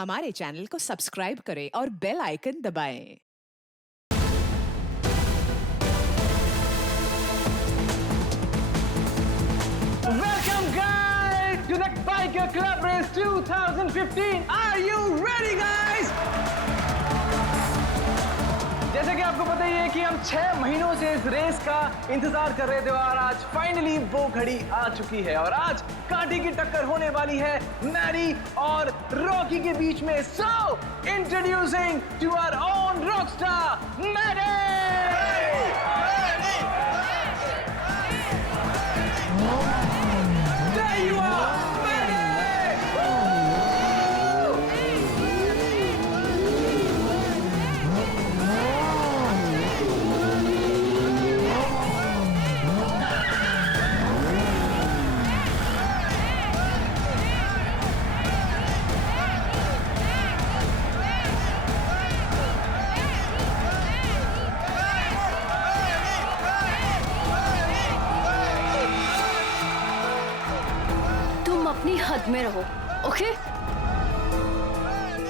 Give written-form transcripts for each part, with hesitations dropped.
हमारे चैनल को सब्सक्राइब करें और बेल आइकन दबाएं। Welcome guys to the Biker Club Race 2015. Are you ready guys? जैसे कि आपको पता ही है कि हम 6 महीनों से इस रेस का इंतजार कर रहे थे और आज फाइनली वो घड़ी आ चुकी है और आज कांटे की टक्कर होने वाली है मैडी और रॉकी के बीच में। So introducing to our own rockstar Maddy. There you are, अपनी हद में रहो, ओके?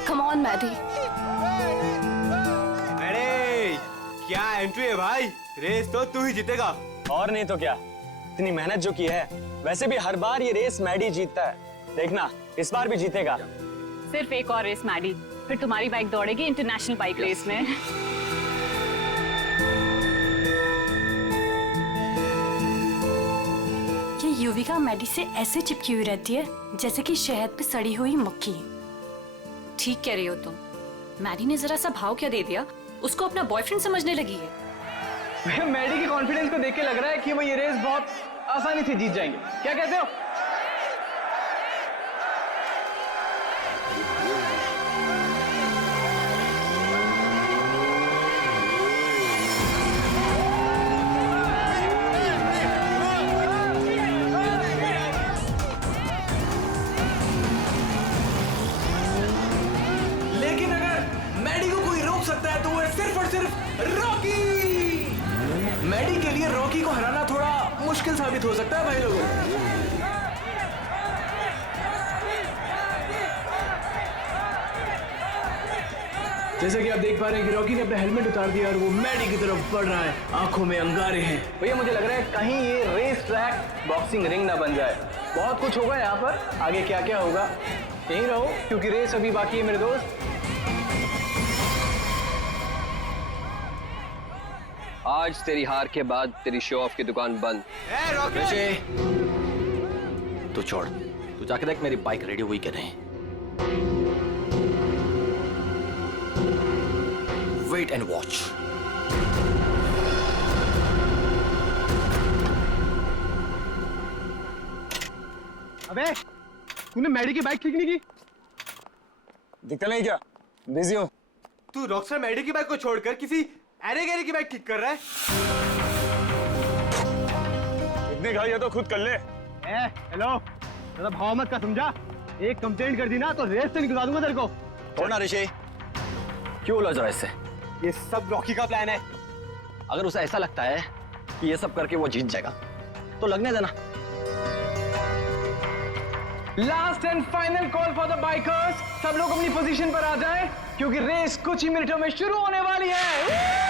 Come on Maddie. अरे क्या एंट्री है भाई, रेस तो तू ही जीतेगा। और नहीं तो क्या, इतनी मेहनत जो की है, वैसे भी हर बार ये रेस मैडी जीतता है, देखना इस बार भी जीतेगा। सिर्फ एक और रेस मैडी, फिर तुम्हारी बाइक दौड़ेगी इंटरनेशनल बाइक रेस में। युविका मैडी से ऐसे चिपकी हुई रहती है जैसे कि शहद पे सड़ी हुई मक्खी। ठीक कह रही हो तुम। मैडी ने जरा सा भाव क्या दे दिया, उसको अपना बॉयफ्रेंड समझने लगी है। मैडी के कॉन्फिडेंस को देख के लग रहा है कि वो ये रेस बहुत आसानी से जीत जाएंगे। क्या कहते हो? मैडी के लिए रॉकी को हराना थोड़ा मुश्किल साबित हो सकता है भाई लोगों। जैसे कि आप देख पा रहे हैं कि रॉकी ने अपना हेलमेट उतार दिया और वो मैडी की तरफ बढ़ रहा है, आंखों में अंगारे हैं। भैया मुझे लग रहा है कहीं ये रेस ट्रैक बॉक्सिंग रिंग ना बन जाए। बहुत कुछ होगा यहाँ पर, आगे क्या क्या होगा यहीं रहो क्योंकि रेस अभी बाकी है मेरे दोस्त। आज तेरी हार के बाद तेरी शो ऑफ की दुकान बंद। तू छोड़, तू जाके देख मेरी बाइक रेडी हुई कि नहीं। Wait and watch. अबे तूने मैडी की बाइक ठीक नहीं की? दिखता नहीं क्या, बिजी हूँ। तू रॉकस्टार मैडी की बाइक को छोड़कर किसी अरे गैरी की बाइक ठीक कर रहा है। इतनी घाई है तो खुद कर ले। हेलो, ज़्यादा भाव मत का समझा। एक कंप्लेंट कर दी ना तो रेस से निकलवा दूंगा तेरे को। छोड़ना ऋषि, क्यों उलझ रहा है इससे? ये सब रॉकी का प्लान है। अगर उसे ऐसा लगता है कि ये सब करके वो जीत जाएगा तो लगने देना। Last and final call for the bikers. सब लोग अपनी पोजीशन पर आ जाएं क्योंकि रेस कुछ ही मिनटों में शुरू होने वाली है।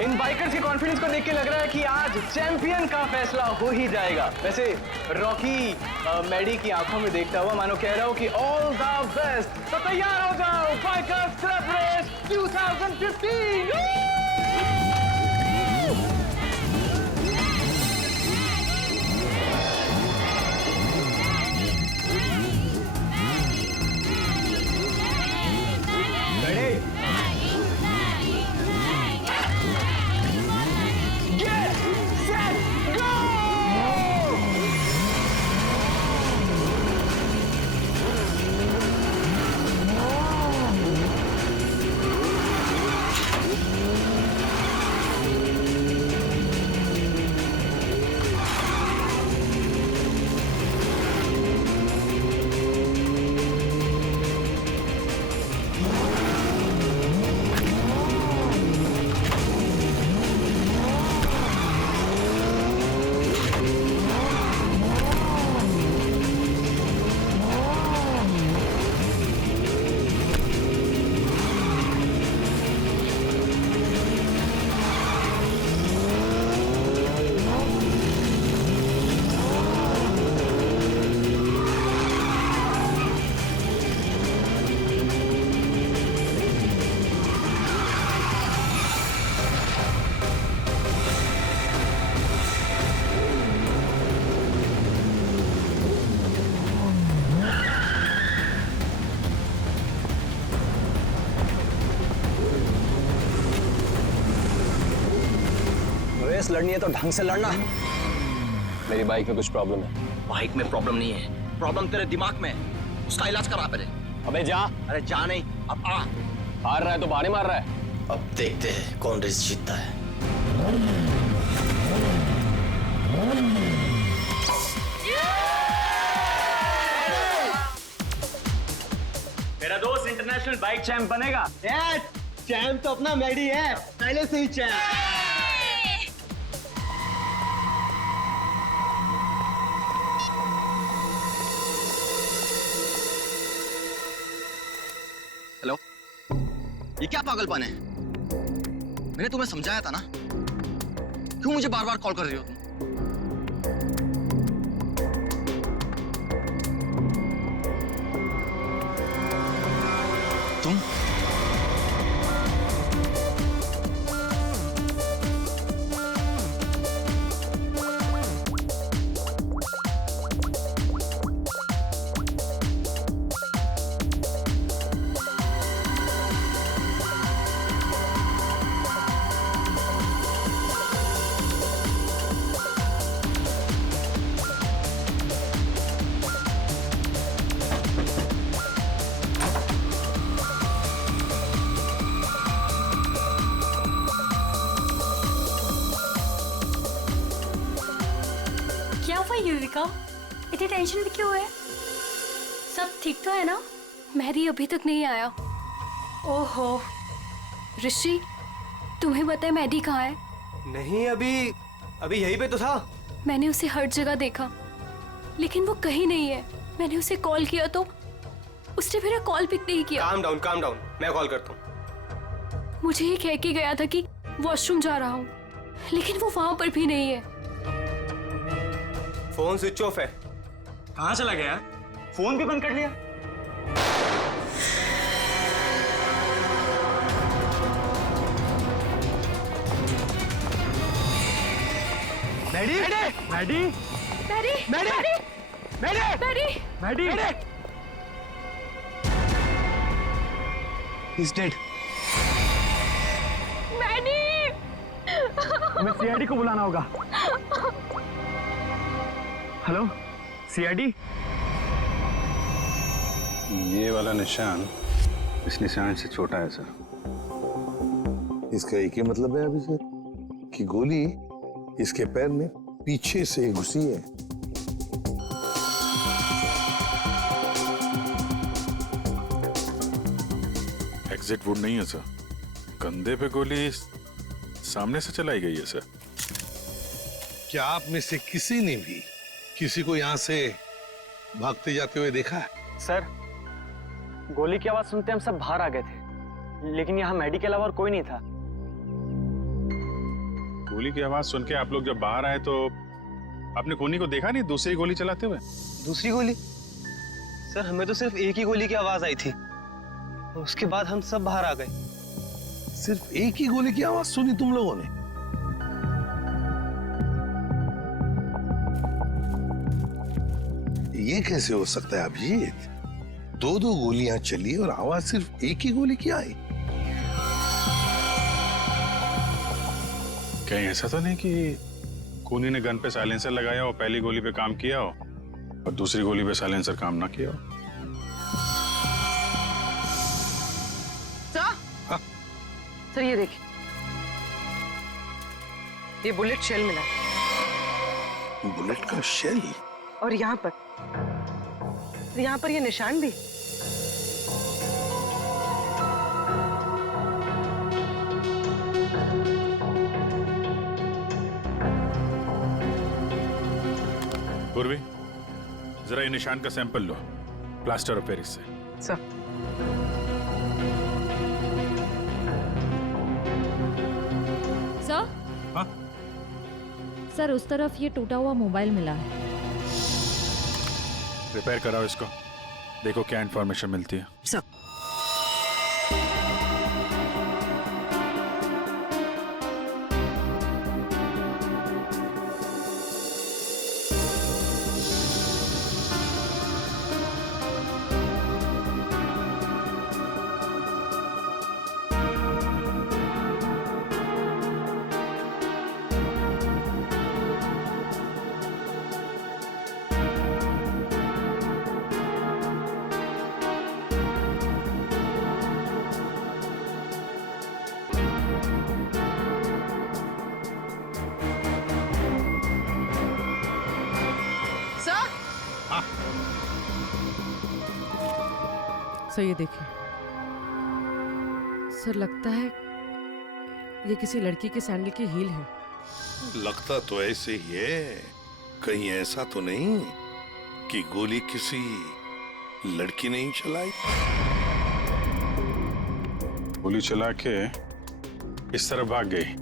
इन बाइकर्स के कॉन्फिडेंस को देख के लग रहा है कि आज चैंपियन का फैसला हो ही जाएगा। वैसे रॉकी मैडी की आंखों में देखता हुआ मानो कह रहा हूं कि ऑल द बेस्ट। तो तैयार हो जाओ, बाइकर्स क्लब रेस 2015। रेस लड़नी है तो ढंग से लड़ना। मेरी बाइक में कुछ प्रॉब्लम है। बाइक में प्रॉब्लम नहीं है, प्रॉब्लम तेरे दिमाग में है। उसका इलाज करा पहले। अबे जा। अरे जा नहीं, अब आ। हार रहा है तो बहाने मार रहा है। अब देखते हैं कौन रेस जीतता है। मेरा दोस्त इंटरनेशनल बाइक चैंप बनेगा। चैंप तो अपना मैडी है, पहले से ही चैंप। हेलो, ये क्या पागलपन है? मैंने तुम्हें समझाया था ना, क्यों मुझे बार बार कॉल कर रही हो तुम? क्या हुआ युविका? इतनी टेंशन में क्यों है? सब ठीक तो है ना? मेहदी अभी तक नहीं आया। ओहो ऋषि, तुम्हें पता है मेहदी कहाँ है? नहीं, अभी यहीं पे तो था। मैंने उसे हर जगह देखा, लेकिन वो कहीं नहीं है। मैंने उसे कॉल किया तो उसने मेरा कॉल पिक नहीं किया। काम डाउन, मैं कॉल करता हूँ। मुझे ये कह के गया था कि वॉशरूम जा रहा हूँ, लेकिन वो वहां पर भी नहीं है। फोन स्विच ऑफ है। कहाँ चला गया? फोन भी बंद कर लिया। Maddy, Maddy, Maddy, Maddy, Maddy, Maddy, Maddy, He's dead. मैडी। हमें सीआईडी को बुलाना होगा। Hello, CID. ये वाला निशान इस निशान से छोटा है सर। इसका एक ही मतलब है अभिषेक कि गोली इसके पैर में पीछे से घुसी है। एग्जिट वुड नहीं है सर, कंधे पे गोली सामने से चलाई गई है सर। क्या आप में से किसी ने भी किसी को यहाँ से भागते जाते हुए देखा है? सर, गोली की आवाज सुनते हम सब बाहर आ गए थे, लेकिन यहाँ मैडी के अलावा और कोई नहीं था। गोली की आवाज सुन के आप लोग जब बाहर आए तो आपने कोनी को देखा नहीं दूसरी गोली चलाते हुए? दूसरी गोली? सर, हमें तो सिर्फ एक ही गोली की आवाज आई थी, उसके बाद हम सब बाहर आ गए। सिर्फ एक ही गोली की आवाज सुनी तुम लोगों ने? ये कैसे हो सकता है अभिजीत? दो गोलियां चली और आवाज सिर्फ एक ही गोली की आई। कहीं ऐसा तो नहीं कि कोनी ने गन पे साइलेंसर लगाया और पहली गोली पे काम किया हो और दूसरी गोली पे साइलेंसर काम ना किया हो? सर ये देखिए, ये बुलेट शेल मिला। बुलेट का शेल? और यहाँ पर ये निशान भी। पूर्वी, जरा ये निशान का sample low plaster of Paris से। सर। सर? हाँ? सर, उस तरफ ये टूटा हुआ मोबाइल मिला है। रिपेयर कराओ इसको, देखो क्या इंफॉर्मेशन मिलती है। सर। हाँ। सर ये देखिए, सर लगता है ये किसी लड़की के सैंडल की हील है। लगता तो ऐसे ही है, कहीं ऐसा तो नहीं कि गोली किसी लड़की ने ही चलाई? गोली चला के इस तरफ भाग गई।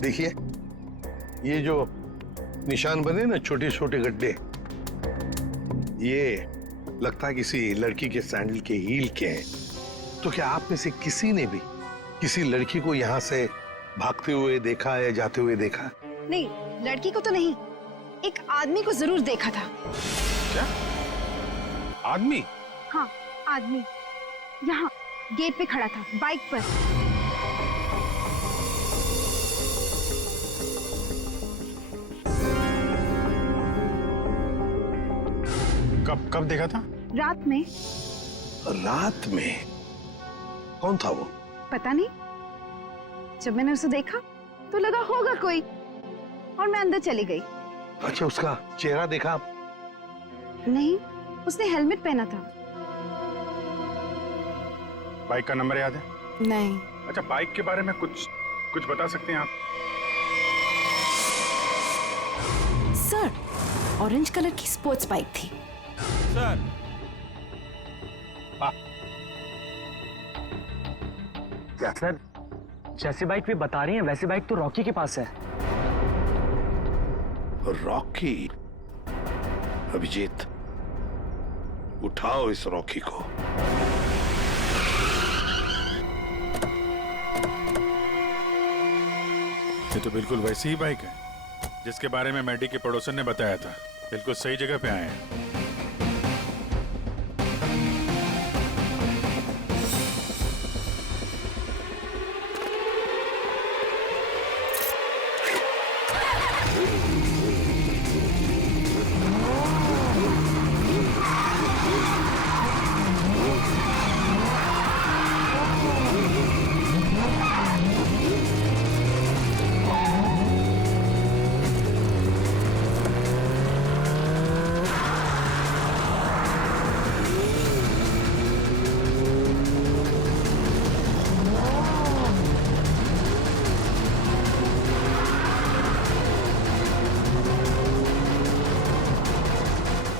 देखिए, ये जो निशान बने ना, छोटे छोटे गड्ढे, ये लगता है किसी लड़की के सैंडल के हील के हैं। तो क्या आप में से किसी ने भी किसी लड़की को यहाँ से भागते हुए देखा या जाते हुए देखा? नहीं, लड़की को तो नहीं, एक आदमी को जरूर देखा था। क्या आदमी? हाँ, आदमी यहाँ गेट पे खड़ा था, बाइक पर। कब देखा था? रात में। रात में? कौन था वो? पता नहीं, जब मैंने उसे देखा तो लगा होगा कोई, और मैं अंदर चली गई। अच्छा, उसका चेहरा देखा? नहीं, उसने हेलमेट पहना था। बाइक का नंबर याद है? नहीं। अच्छा, बाइक के बारे में कुछ बता सकते हैं आप? सर, ऑरेंज कलर की स्पोर्ट्स बाइक थी। सर, क्या सर, जैसी बाइक भी बता रही हैं वैसी बाइक तो रॉकी के पास है। रॉकी? अभिजीत, उठाओ इस रॉकी को। ये तो बिल्कुल वैसी ही बाइक है जिसके बारे में मैडी के पड़ोसन ने बताया था। बिल्कुल सही जगह पे आए हैं।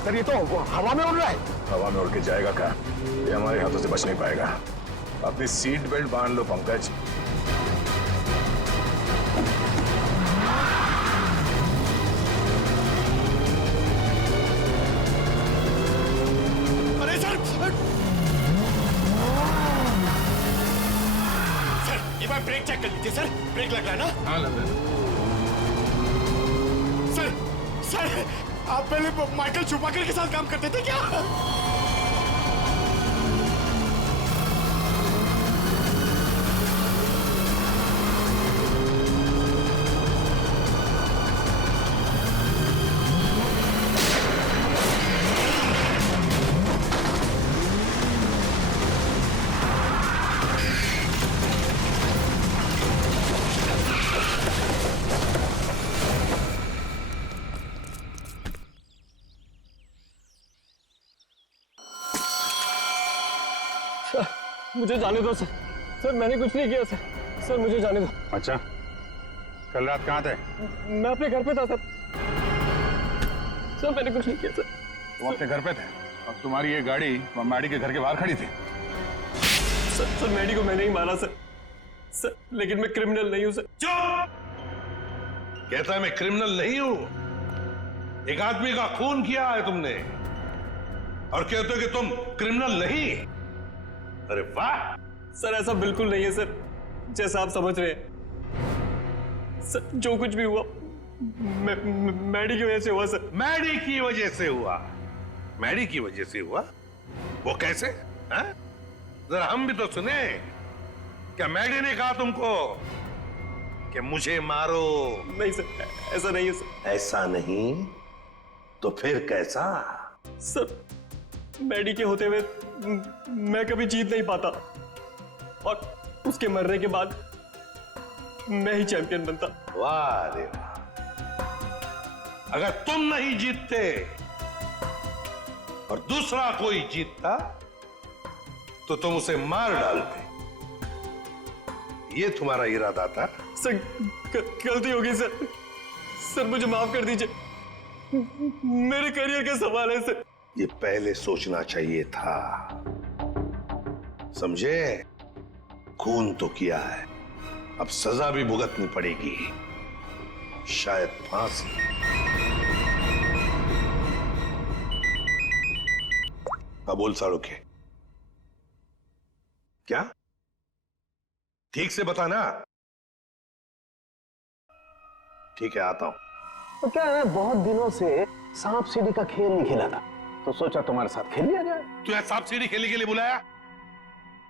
सर, ये तो हवा में उड़ रहा है। हवा में उड़ के जाएगा क्या? ये हमारे हाथों से बच नहीं पाएगा। अपनी सीट बेल्ट बांध लो पंकज। अरे सर, सर ये बार ब्रेक चेक कर लीजिए। सर, ब्रेक लग रहा है ना? हाँ, लग रहा है। सर, आप पहले माइकल शूमाकर के साथ काम करते थे क्या? मुझे जाने दो सर। सर, मैंने कुछ नहीं किया सर। सर, मुझे जाने दो। अच्छा, कल रात कहाँ थे? मैं अपने घर पे था सर। सर, मैंने कुछ नहीं किया सर। तुम अपने घर पे थे और तुम्हारी ये गाड़ी मैडी के घर के बाहर खड़ी थी। सर, मैडी को मैंने ही मारा सर। सर, लेकिन मैं क्रिमिनल नहीं हूँ सर। चुप! कहता है मैं क्रिमिनल नहीं हूं। एक आदमी का खून किया है तुमने और कहते हो कि तुम क्रिमिनल नहीं। अरे वाह! सर, ऐसा बिल्कुल नहीं है सर, जैसा आप समझ रहे हैं। सर, जो कुछ भी हुआ मैडी की वजह से हुआ सर। मैडी की वजह से हुआ? मैडी की वजह से हुआ? वो कैसे? जरा हम भी तो सुने। क्या मैडी ने कहा तुमको कि मुझे मारो? नहीं सर, ऐसा नहीं है सर। ऐसा नहीं तो फिर कैसा? सर, मैडी के होते हुए मैं कभी जीत नहीं पाता, और उसके मरने के बाद मैं ही चैंपियन बनता। वाह रे वाह। अगर तुम नहीं जीतते और दूसरा कोई जीतता तो तुम उसे मार डालते। ये तुम्हारा इरादा था? सर गलती होगी सर, सर मुझे माफ कर दीजिए, मेरे करियर का सवाल है सर। ये पहले सोचना चाहिए था, समझे? खून तो किया है, अब सजा भी भुगतनी पड़ेगी, शायद फांसी। बोल साड़ू के क्या? ठीक से बताना। ठीक है, आता हूं। तो क्या है, बहुत दिनों से सांप सीढ़ी का खेल नहीं खेला था, तो सोचा तुम्हारे साथ खेल लिया जाए। तू यहाँ सांप सीढ़ी खेलने के लिए बुलाया?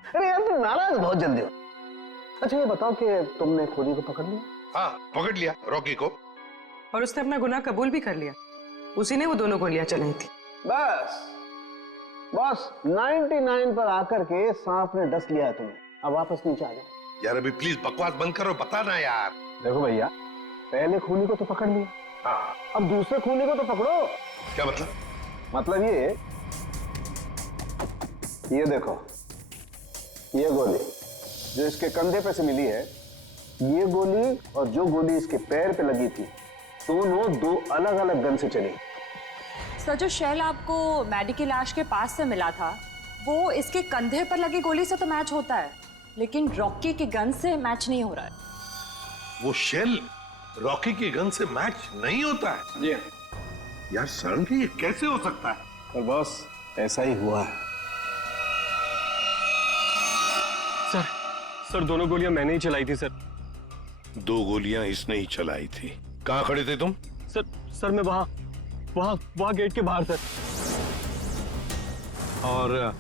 अरे यार, तुम नाराज बहुत जल्दी हो। अच्छा ये बताओ कि तुमने खूनी को पकड़ लिया? हाँ, पकड़ लिया रॉकी को। और उसने अपना गुनाह कबूल भी कर लिया, उसी ने वो दोनों गोलियां चलाई थी। बस 99 पर आकर के सांप ने डस लिया तुम्हें, अब वापस नीचे आ जाओ। यार अभी प्लीज बकवास बंद करो, बता ना यार। देखो भैया, पहले खूनी को तो पकड़ लिया, हाँ, अब दूसरे खूनी को तो पकड़ो। क्या मतलब? मतलब ये देखो, ये गोली जो इसके कंधे पे से मिली है, ये गोली और जो गोली इसके पैर पे लगी थी, दोनों दो अलग अलग गन से चली। सर, जो शेल आपको मैडी की लाश के पास से मिला था, वो इसके कंधे पर लगी गोली से तो मैच होता है, लेकिन रॉकी की गन से मैच नहीं हो रहा है। वो शेल रॉकी की गन से मैच नहीं होता है? जी यार सडनली ये कैसे हो सकता है? पर बॉस, ऐसा ही हुआ है। सर दोनों गोलियां मैंने ही चलाई थी सर। 2 गोलियां इसने ही चलाई थी। कहां खड़े थे तुम? सर मैं वहां गेट के बाहर सर। और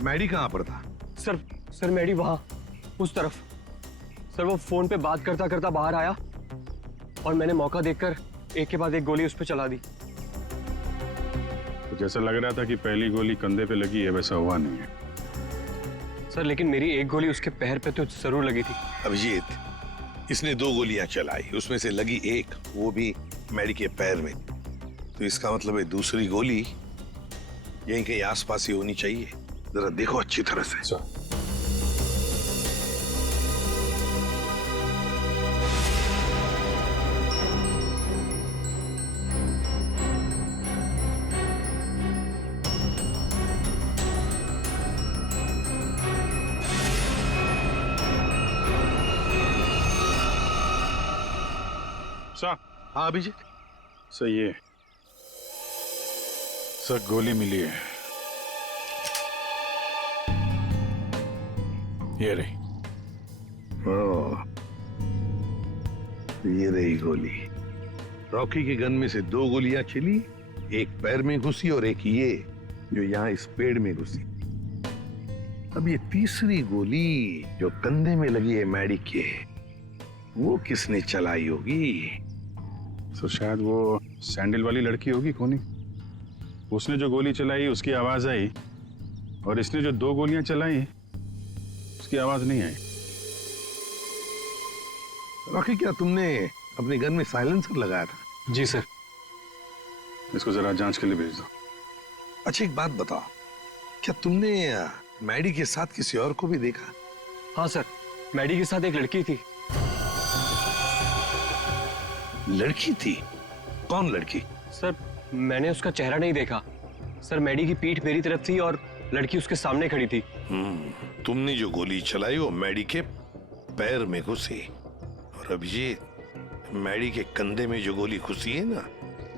मैडी कहां पर था? सर मैडी वहां उस तरफ। सर वो फोन पे बात करता करता बाहर आया और मैंने मौका देखकर एक के बाद एक गोली उस पर चला दी। तो जैसा लग रहा था कि पहली गोली कंधे पे लगी है, वैसा हुआ नहीं है सर, लेकिन मेरी एक गोली उसके पैर पे तो जरूर लगी थी। अभिजीत, इसने 2 गोलियां चलाई, उसमें से लगी एक, वो भी मैडी के पैर में। तो इसका मतलब है दूसरी गोली यहीं कहीं आसपास ही होनी चाहिए। जरा देखो अच्छी तरह से। हाँ अभिजीत, सही है सर, गोली मिली है, ये रही। ये रही गोली। रॉकी के गन में से 2 गोलियां चली, एक पैर में घुसी और एक ये जो यहाँ इस पेड़ में घुसी। अब ये तीसरी गोली जो कंधे में लगी है मैडी के, वो किसने चलाई होगी? तो शायद वो सैंडल वाली लड़की होगी खूनी। उसने जो गोली चलाई उसकी आवाज आई, और इसने जो 2 गोलियां चलाई उसकी आवाज नहीं आई। रॉकी, क्या तुमने अपने गन में साइलेंसर लगाया था? जी सर। इसको जरा जांच के लिए भेज दो। अच्छा एक बात बताओ, क्या तुमने मैडी के साथ किसी और को भी देखा? हाँ सर, मैडी के साथ एक लड़की थी। लड़की थी? कौन लड़की? सर मैंने उसका चेहरा नहीं देखा सर, मैडी की पीठ मेरी तरफ थी और लड़की उसके सामने खड़ी थी। तुमने जो गोली चलाई वो मैडी के पैर में घुसी, और अभिजीत, मैडी के कंधे में जो गोली घुसी है ना,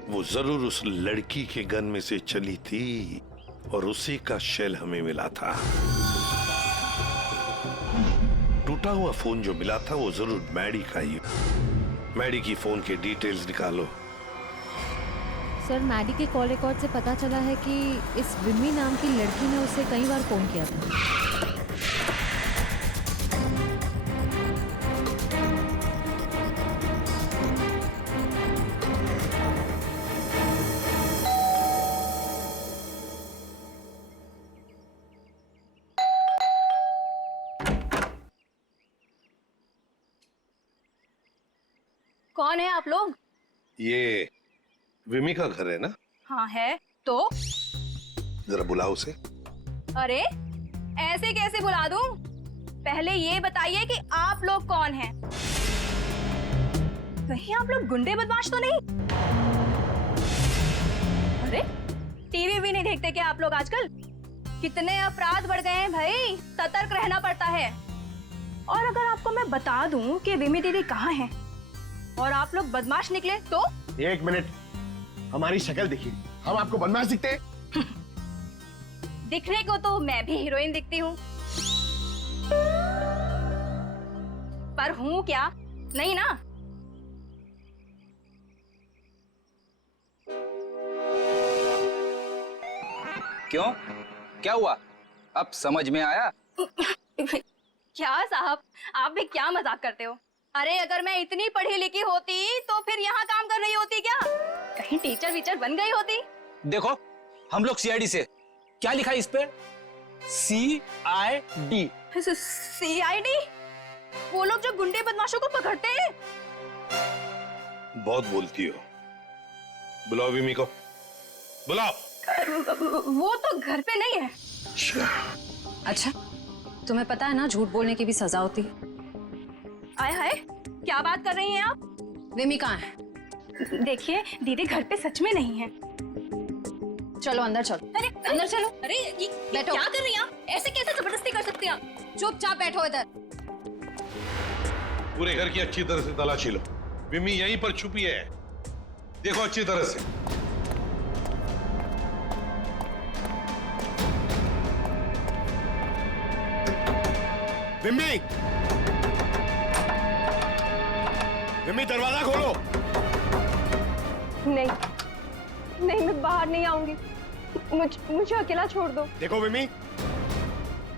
वो जरूर उस लड़की के गन में से चली थी, और उसी का शेल हमें मिला था। टूटा हुआ फोन जो मिला था वो जरूर मैडी का ही। मैडी की फोन के डिटेल्स निकालो। सर मैडी के कॉल रिकॉर्ड से पता चला है कि इस विमी नाम की लड़की ने उसे कई बार फोन किया था। कौन है आप लोग? ये विमी का घर है ना? हाँ है। तो जरा बुलाओ उसे। अरे ऐसे कैसे बुला दूं? पहले ये बताइए कि आप लोग कौन हैं? कहीं आप लोग गुंडे बदमाश तो नहीं? अरे टीवी भी नहीं देखते क्या आप लोग आजकल? कितने अपराध बढ़ गए हैं भाई, सतर्क रहना पड़ता है। और अगर आपको मैं बता दूं कि विमी दीदी कहाँ हैं और आप लोग बदमाश निकले तो? एक मिनट, हमारी शक्ल देखिए, हम आपको बदमाश दिखते हैं? दिखने को तो मैं भी हीरोइन दिखती हूँ, पर हूँ क्या? नहीं ना। क्यों, क्या हुआ? अब समझ में आया? क्या साहब, आप भी क्या मजाक करते हो? अरे अगर मैं इतनी पढ़ी लिखी होती तो फिर यहाँ काम कर रही होती क्या? कहीं टीचर वीचर बन गई होती? देखो, हम लोग सीआईडी से। क्या लिखा है इस पे? CID। CID? वो लोग जो गुंडे बदमाशों को पकड़ते हैं? बहुत बोलती हो। बुलाओ विमी को, बुलाओ। वो तो घर पे नहीं है। अच्छा, तुम्हें पता है ना झूठ बोलने की भी सजा होती है। आय हाय, क्या बात कर रही हैं आप? विमी कहाँ है? देखिए दीदी घर पे सच में नहीं है। चलो अंदर चलो। अरे अंदर चलो। अरे ये बैठो। क्या कर रही हैं आप? ऐसे कैसे जबरदस्ती कर सकती हैं आप? चुपचाप बैठो इधर। पूरे घर की अच्छी तरह से तलाशी लो। विमी यहीं पर छुपी है, देखो अच्छी तरह से। विमी, विमी दरवाजा खोलो। नहीं नहीं, मैं बाहर नहीं आऊंगी। मुझे अकेला छोड़ दो। देखो विमी,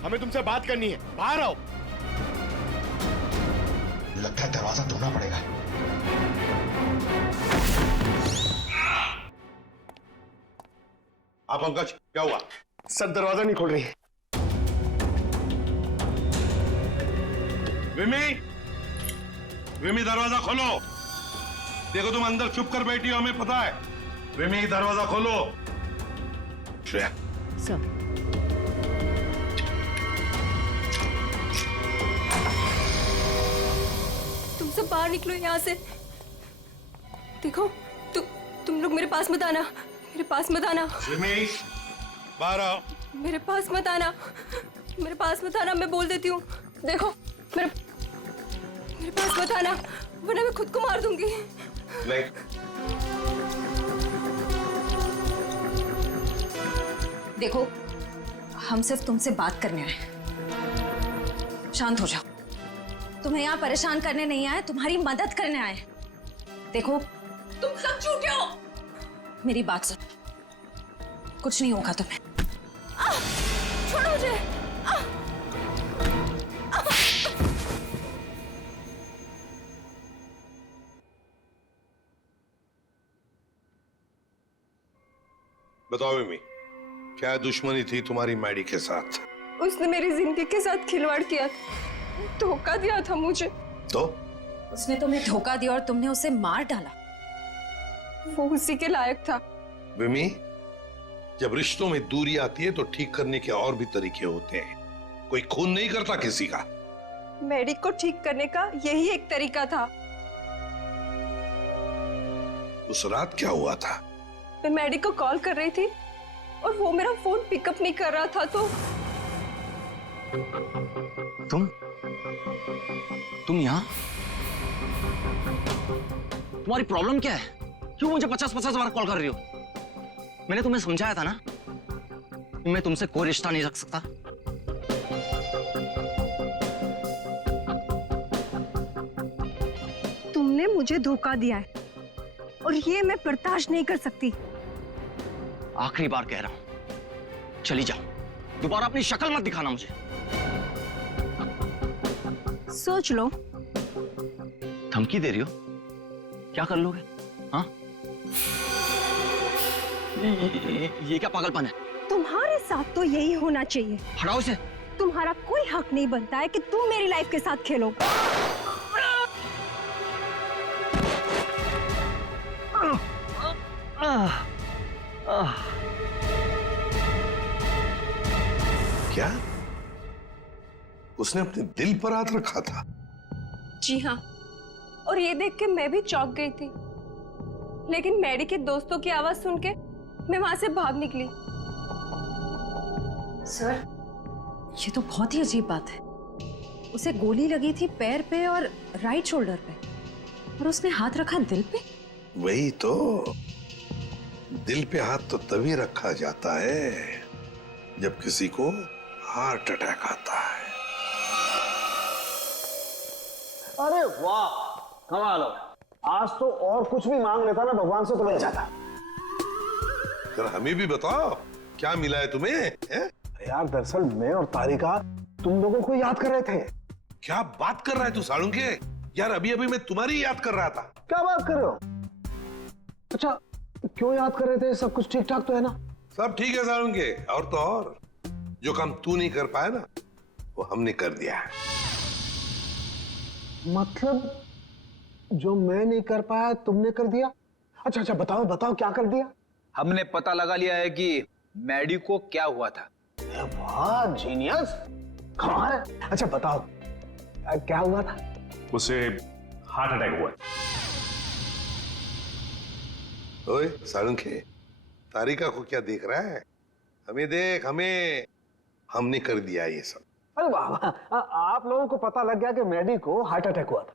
हमें तुमसे बात करनी है, बाहर आओ। लगता है दरवाजा ढूंढना पड़ेगा। आप पंकज, क्या हुआ? सर दरवाजा नहीं खोल रही। विमी, विमी दरवाजा खोलो। देखो तुम अंदर चुप कर बैठी हो, हमें पता है। विमी दरवाजा खोलो। श्रेया। सर। तुम सब बाहर निकलो यहाँ से। देखो तुम लोग मेरे पास मत आना, मेरे पास मत आना। विमी, बाहर आओ। मेरे पास मत आना, मेरे पास मत आना, मैं बोल देती हूँ। देखो मेरे पास मत आना, वरना मैं खुद को मार दूंगी। नहीं। देखो, हम सिर्फ तुमसे बात करने आए। शांत हो जाओ। तुम्हें यहाँ परेशान करने नहीं आए, तुम्हारी मदद करने आए। देखो, तुम सब झूठे हो। मेरी बात सुनो, कुछ नहीं होगा तुम्हें। छोड़ो मुझे। बताओ विमी, क्या दुश्मनी थी तुम्हारी मैडी के साथ? उसने मेरी जिंदगी के साथ खिलवाड़ किया, धोखा दिया था मुझे। तो उसने तुम्हें धोखा दिया और तुमने उसे मार डाला। वो उसी के लायक था। विमी, जब रिश्तों में दूरी आती है तो ठीक करने के और भी तरीके होते हैं। कोई खून नहीं करता किसी का। मैडी को ठीक करने का यही एक तरीका था। उस रात क्या हुआ था? मैं मैडी को कॉल कर रही थी और वो मेरा फोन पिकअप नहीं कर रहा था। तो तुम यहाँ? तुम्हारी प्रॉब्लम क्या है? क्यों मुझे 50-50 बार कॉल कर रही हो? मैंने तुम्हें समझाया था ना, मैं तुमसे कोई रिश्ता नहीं रख सकता। तुमने मुझे धोखा दिया है और ये मैं बर्दाश्त नहीं कर सकती। आखिरी बार कह रहा हूं, चली जाओ। दोबारा अपनी शक्ल मत दिखाना मुझे। सोच लो। धमकी दे रही हो? क्या कर लोगे? हाँ? ये क्या पागलपन है? तुम्हारे साथ तो यही होना चाहिए। हटाओ इसे। तुम्हारा कोई हक नहीं बनता है कि तुम मेरी लाइफ के साथ खेलो। क्या उसने अपने दिल पर हाथ रखा था? जी हाँ, और ये देख के मैं भी चौंक गई थी, लेकिन मैडी के दोस्तों की आवाज सुन के मैं वहां से भाग निकली। सर, ये तो बहुत ही अजीब बात है। उसे गोली लगी थी पैर पे और राइट शोल्डर पे, और उसने हाथ रखा दिल पे। वही तो, दिल पे हाथ तो तभी रखा जाता है जब किसी को हार्ट अटैक आता है। अरे वाह, कमाल हो। आज तो और कुछ भी मांग लेता ना भगवान से तो मिल जाता। जरा हमें भी बताओ क्या मिला है तुम्हें? है? यार दरअसल मैं और तारिका तुम लोगों को याद कर रहे थे। क्या बात कर रहा है तू सालुंके? यार अभी अभी मैं तुम्हारी याद कर रहा था। क्या बात कर रहे हो? अच्छा, क्यों याद कर रहे थे? सब कुछ ठीक ठाक तो है ना? सब ठीक है सालुंके, और तो और जो काम तू नहीं कर पाया ना वो हमने कर दिया है। मतलब जो मैं नहीं कर पाया तुमने कर दिया? अच्छा अच्छा, बताओ बताओ क्या कर दिया? हमने पता लगा लिया है कि मैडी को क्या हुआ था। वाह जीनियस, कमाल है। अच्छा बताओ क्या हुआ था? उसे हार्ट अटैक हुआ। ओए सालुंके, तारिका को क्या देख रहा है? हमें देख, हमें। हमने कर दिया ये सब। अरे वाह वाह, आप लोगों को पता लग गया कि मैडी को हार्ट अटैक हुआ था,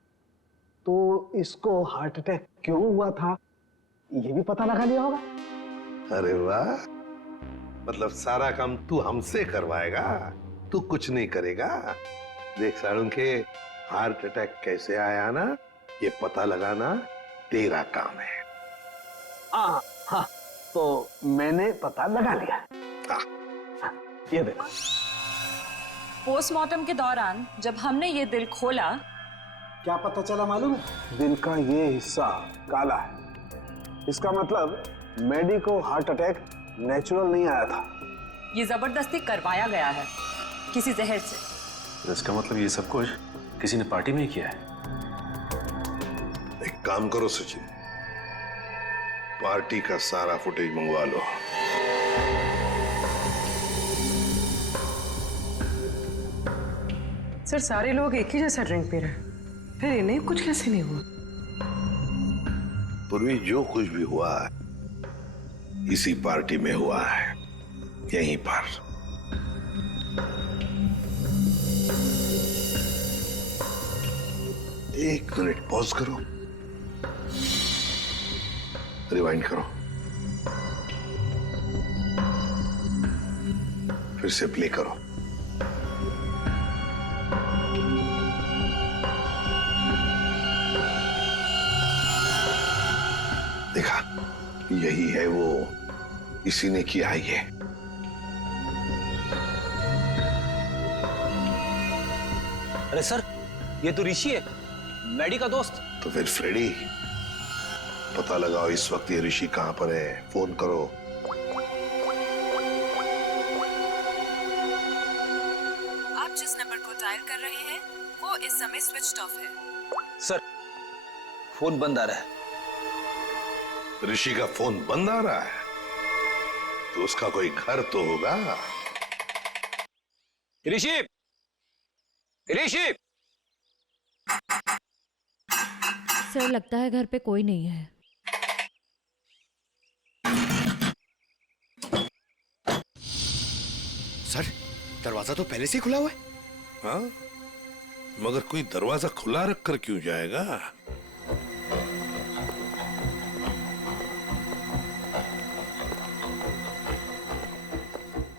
तो इसको हार्ट अटैक क्यों हुआ था ये भी पता लगा लिया होगा। अरे वाह, मतलब सारा काम तू हमसे करवाएगा, तू कुछ नहीं करेगा। देख सालुंके, हार्ट अटैक कैसे आया ना ये पता लगाना तेरा काम है। हाँ, तो मैंने पता लगा लिया। ये देखो, पोस्टमार्टम के दौरान जब हमने ये दिल खोला, क्या पता चला मालूम है? दिल का ये हिस्सा काला है। इसका मतलब मैडी को हार्ट अटैक नेचुरल नहीं आया था, ये जबरदस्ती करवाया गया है किसी जहर से। इसका मतलब ये सब कुछ किसी ने पार्टी में ही किया है। एक काम करो सचिन, पार्टी का सारा फुटेज मंगवा लो। सर, सारे लोग एक ही जैसा ड्रिंक पी रहे हैं, फिर इन्हें कुछ कैसे नहीं हुआ? पूर्वी जो कुछ भी हुआ है इसी पार्टी में हुआ है, यहीं पर। एक मिनट पॉज करो, रिवाइंड करो, फिर से प्ले करो। देखा, यही है वो, इसी ने किया है ये। अरे सर, ये तो ऋषि है, मैडी का दोस्त। तो फिर फ्रेडी, पता लगाओ इस वक्त ये ऋषि कहां पर है, फोन करो। आप जिस नंबर को डायल कर रहे हैं वो इस समय स्विच ऑफ है। सर, फोन बंद आ रहा है। ऋषि का फोन बंद आ रहा है तो उसका कोई घर तो होगा। ऋषि, ऋषि! सर, लगता है घर पे कोई नहीं है। सर, दरवाजा तो पहले से ही खुला हुआ है। हाँ, मगर कोई दरवाजा खुला रखकर क्यों जाएगा?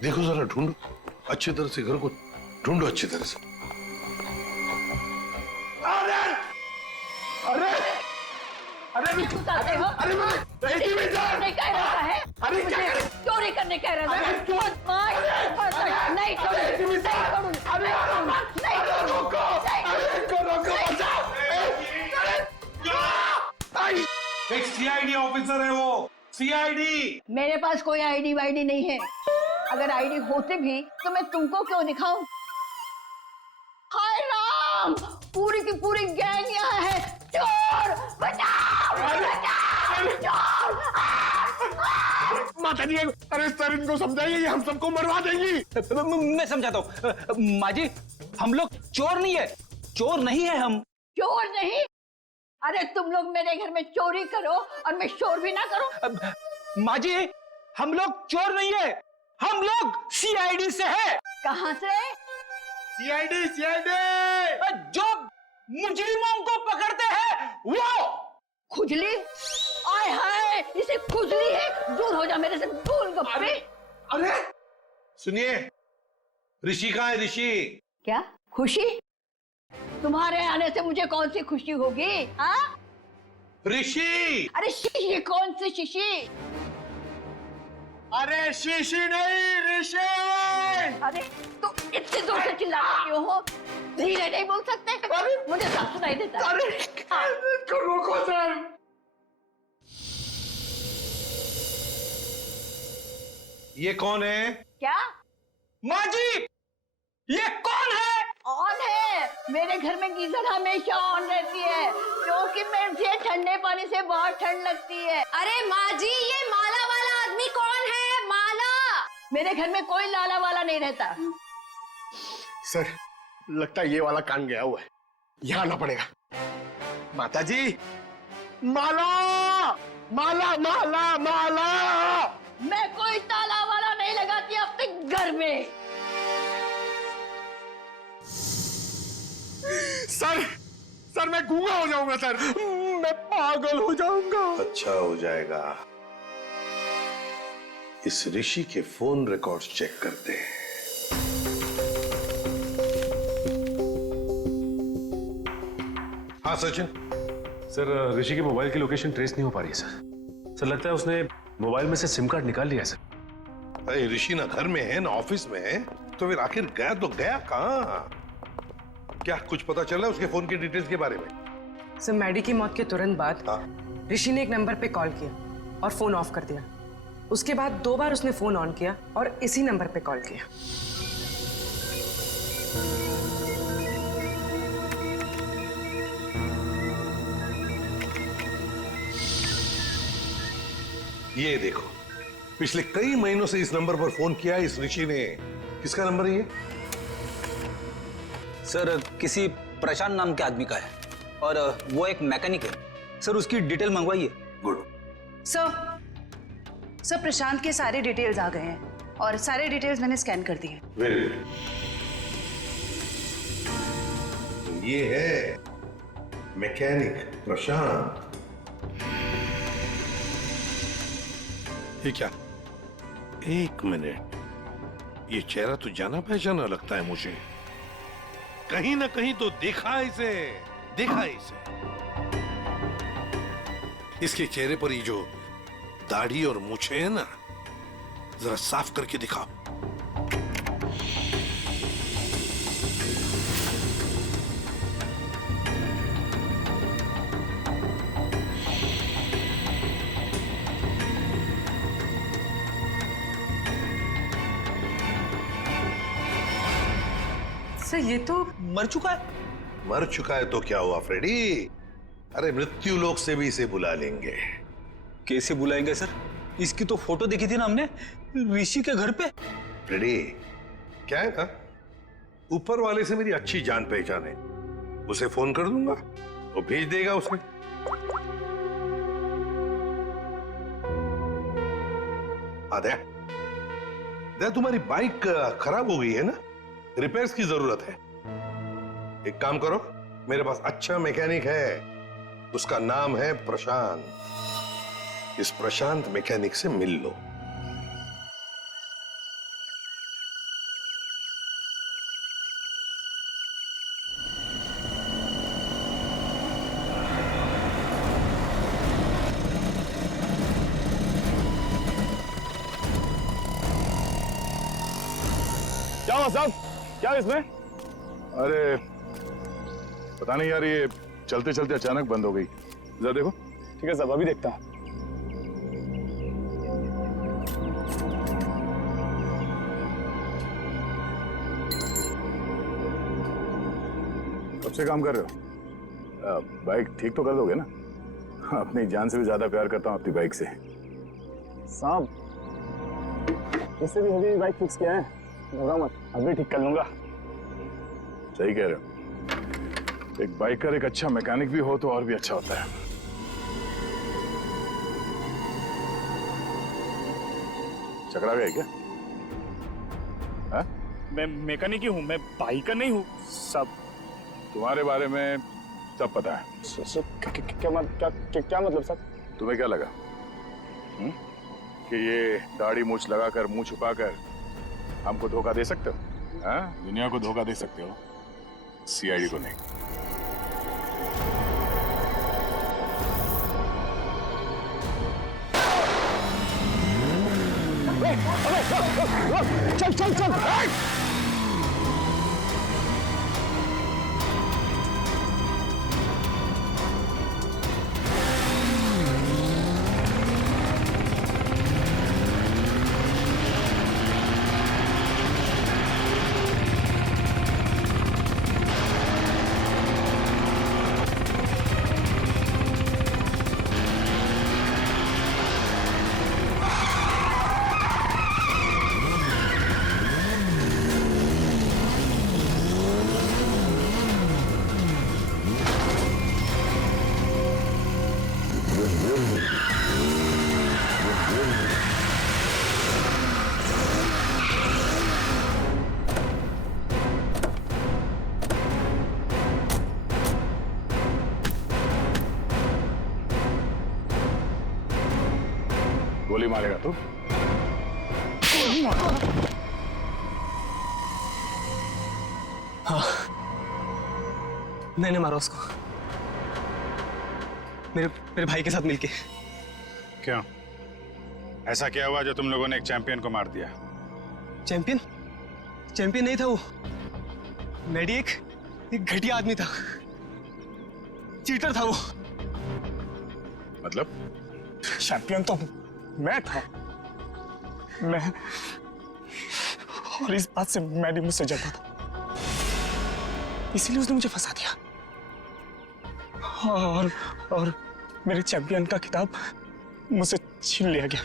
देखो जरा, ढूंढो अच्छी तरह से, घर को ढूंढो अच्छी तरह से। अरे अरे अरे नहीं कह रहा है, अरे चोरी करने कह रहा है। नहीं एक सीआईडी ऑफिसर है वो, सीआईडी। मेरे पास कोई आईडी वाईडी नहीं है। अगर आईडी होते भी तो मैं तुमको क्यों दिखाऊं? हाय राम, पूरी की पूरी गैंग यहाँ है। चोर बचाओ, बचाओ, चोर! माता जी, अरे सर इनको समझाइए, ये हम सबको मरवा देंगी। मैं समझाता हूँ माँ जी, हम लोग चोर नहीं है, चोर नहीं है हम। चोर नहीं? अरे तुम लोग मेरे घर में चोरी करो और मैं शोर भी ना करूं। माँ जी, हम लोग चोर नहीं है, हम लोग सीआईडी से है। कहाँ से? सीआईडी जो मुजरिमों को पकड़ते हैं वो। खुजली? आय हाय, इसे खुजली है। दूर हो जा मेरे से, गोलगप्पे। अरे सुनिए, ऋषि कहाँ है? ऋषि क्या खुशी? तुम्हारे आने से मुझे कौन सी खुशी होगी? हाँ? ऋषि! अरे शीशी कौन सी शीशी? अरे शीशी नहीं, ऋषि! अरे तो इतने दूर से चिल्लाते क्यों हो? धीरे नहीं बोल सकते? मुझे सब सुनाई देता है। अरे रोको सर। ये कौन है? क्या? माँ जी, ये कौन है? ऑन है। मेरे घर में गीजर हमेशा ऑन रहती है क्योंकि मुझे ठंडे पानी से बहुत ठंड लगती है। अरे माँ जी, ये माला वाला आदमी कौन है? माला? मेरे घर में कोई लाला वाला नहीं रहता। सर लगता है ये वाला कान गया हुआ है, यहाँ आना पड़ेगा। माता जी, माला माला माला माला। मैं कोई ताला वाला नहीं लगाती अपने घर में। सर मैं गूंगा हो जाऊंगा सर, मैं पागल हो जाऊंगा। अच्छा हो जाएगा। इस ऋषि के फोन रिकॉर्ड्स चेक करते हैं। हाँ सचिन। सर ऋषि की मोबाइल की लोकेशन ट्रेस नहीं हो पा रही है सर लगता है उसने मोबाइल में से सिम कार्ड निकाल लिया है सर। अरे ऋषि ना घर में है ना ऑफिस में है, तो फिर आखिर गया तो गया कहाँ? क्या कुछ पता चला उसके फोन की डिटेल्स के बारे में? सर मैडी की मौत के तुरंत बाद ऋषि ने एक नंबर पे कॉल किया और फोन ऑफ कर दिया। उसके बाद 2 बार उसने फोन ऑन किया और इसी नंबर पे कॉल किया। ये देखो, पिछले कई महीनों से इस नंबर पर फोन किया इस ऋषि ने। किसका नंबर है ये? सर किसी प्रशांत नाम के आदमी का है और वो एक मैकेनिक है। सर उसकी डिटेल मंगवाइए। गुड। सर प्रशांत के सारे डिटेल्स आ गए हैं और सारे डिटेल्स मैंने स्कैन कर दिए। Very good. ये है मैकेनिक प्रशांत। ये क्या? एक मिनट, ये चेहरा तो जाना पहचाना लगता है मुझे। कहीं ना कहीं तो देखा इसे। इसके चेहरे पर ये जो दाढ़ी और मूछें है ना, जरा साफ करके दिखाओ। सर ये तो मर चुका है। मर चुका है तो क्या हुआ फ्रेडी? अरे मृत्यु लोक से भी इसे बुला लेंगे। कैसे बुलाएंगे सर? इसकी तो फोटो देखी थी ना हमने ऋषि के घर पे। फ्रेडी, क्या है ना, ऊपर वाले से मेरी अच्छी जान पहचान है। उसे फोन कर दूंगा, वो भेज देगा उसे। दया, तुम्हारी बाइक खराब हो गई है ना, रिपेयर्स की जरूरत है। एक काम करो, मेरे पास अच्छा मैकेनिक है, उसका नाम है प्रशांत। इस प्रशांत मैकेनिक से मिल लो। क्या हुआ साहब? क्या इसमें? अरे पता नहीं यार, ये चलते चलते अचानक बंद हो गई। जरा देखो। ठीक है साहब, अभी देखता हूँ। कब से काम कर रहे हो? बाइक ठीक तो कर दोगे ना? अपनी जान से भी ज्यादा प्यार करता हूँ अपनी बाइक से। साहब, इससे भी हेवी बाइक फिक्स किया है, घबरा मत, अभी ठीक कर लूंगा। सही कह रहे हो। एक बाइकर एक अच्छा मैकेनिक भी हो तो और भी अच्छा होता है। चकरा गए क्या? हा? मैं मैकेनिक ही हूँ, मैं बाइकर नहीं हूँ सब। तुम्हारे बारे में सब पता है। क्या मतलब सर? तुम्हें क्या लगा कि ये दाढ़ी मूछ लगाकर मुंह छुपाकर हमको धोखा दे सकते हो? हाँ? दुनिया को धोखा दे सकते हो, सीआईडी को नहीं। चल चल चल। गोली मारेगा तू? हाँ, मैंने मारा उसको, मेरे भाई के साथ मिलके। क्यों? ऐसा क्या हुआ जो तुम लोगों ने एक चैंपियन को मार दिया? चैंपियन? चैंपियन नहीं था वो। मैडी एक घटिया आदमी था, चीटर था वो। मतलब? चैंपियन तो मैं था, मैं, और इस बात से मैडी मुझसे जलता था, इसीलिए उसने मुझे फंसा दिया। और मेरे चैंपियन का खिताब मुझसे छीन लिया गया।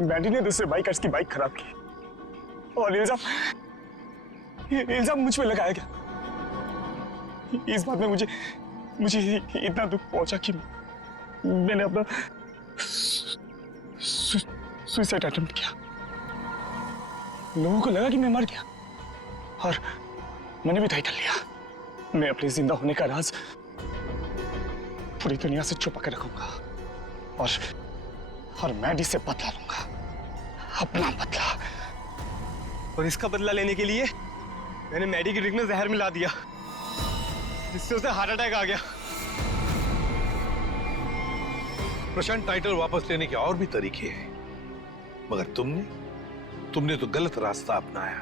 मैडी ने दूसरे बाइकर्स की बाइक खराब की और इल्जाम मुझ पे लगाया गया। इस बात में मुझे इतना दुख पहुंचा कि मैंने अपना सुसाइड अटेम्प्ट किया। लोगों को लगा कि मैं मर गया और मैंने भी तय कर लिया, मैं अपने जिंदा होने का राज पूरी दुनिया से छुपा कर रखूंगा और मैडी से बदला लूंगा, अपना बदला। और इसका बदला लेने के लिए मैंने मैडी की ड्रिंक में जहर मिला दिया, जिससे उसे हार्ट अटैक आ गया। प्रशांत, टाइटल वापस लेने के और भी तरीके हैं, मगर तुमने तो गलत रास्ता अपनाया।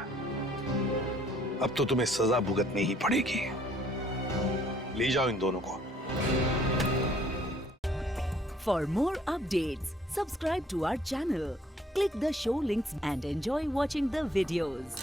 अब तो तुम्हें सजा भुगतनी ही पड़ेगी। ले जाओ इन दोनों को। For more updates, subscribe to our channel, click the show links and enjoy watching the videos.